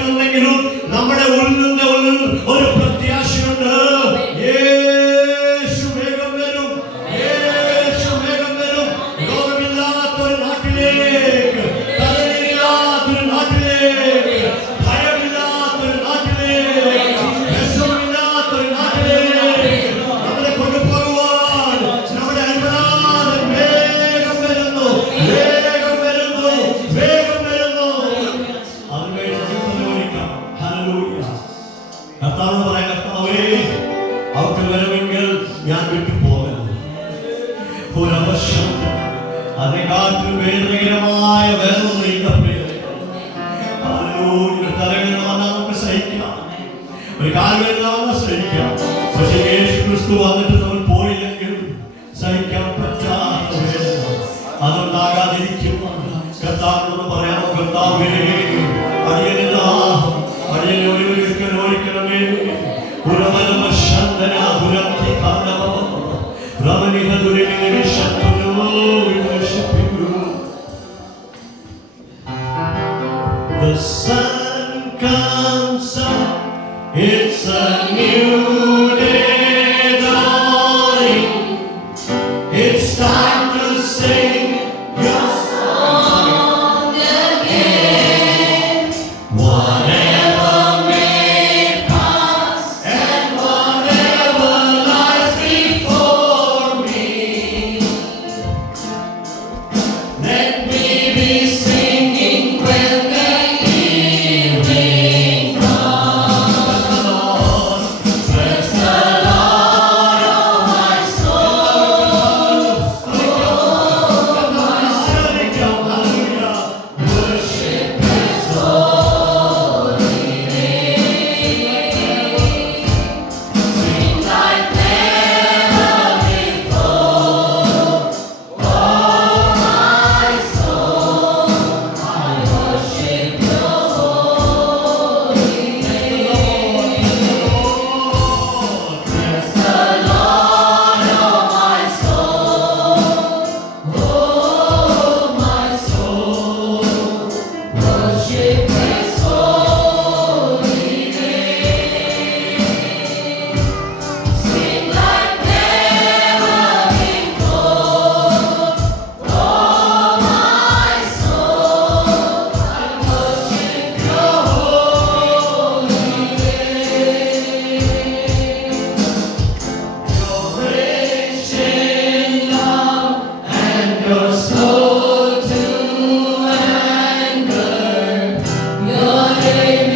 കടക്കുന്നുണ്ടെങ്കിലും നമ്മുടെ ഉള്ളിന്റെ ഉള്ളിൽ ഒരു പ്രത്യാശയുണ്ട്. യേശു വേഗം വരും, യേശു വേഗം വരും. രോഗമില്ലാത്തൊരു നാട്ടിലേക്ക്, തലയില്ലാത്തൊരു നാട്ടിലേക്ക്, ഭയമില്ലാത്തൊരു നാട്ടിലേക്ക്, വിഷമില്ലാത്തൊരു നാട്ടിലേക്ക് നമ്മളെ കൊണ്ടുപോകുവാൻ നമ്മുടെ അത്ഭുതം വേഗം വരുന്നു, വേഗം വരുന്നു, വേഗം വരുന്നു. അതിനുവേണ്ടി പ്രതികരിക്കാം. ഹല്ലേലൂയ. കർത്താവ് പറയാം, കർത്താവേ അവർക്ക് വരവെങ്കിൽ ഞാൻ വിട്ടു പോകരുത്. അതിനെക്കാട്ടിൽ വേദനകരമായ വേദനയില്ല. തലവേദന വന്നാൽ നമുക്ക് സഹിക്കാം, ഒരു കാൽവേദന വന്നാൽ സഹിക്കാം. പക്ഷെ യേശു ക്രിസ്തു വന്നിട്ട് നമ്മൾ പോയില്ലെങ്കിൽ സഹിക്കാൻ പറ്റാത്ത വേദന അതുണ്ടാകാതിരിക്കും. കർത്താവിനോട് പറയാമോ, കർത്താവേ അടിയനില്ല, അടിയനെ ഒരിക്കലൊരിക്കണമേ. The sun comes up, it's a new day dawning. It's time to sing your song again. Whatever may pass and whatever lies before me, let me be singing when the evening comes. Bless the Lord, oh my soul, oh my soul. Worship His holy name. Sing like never before, oh my soul. I worship Your holy name. Bless the Lord, oh my soul, oh my soul. Worship His holy name. Sing like never before, oh my soul. I worship Your holy name. You're rich in love and you're slow to anger. Your name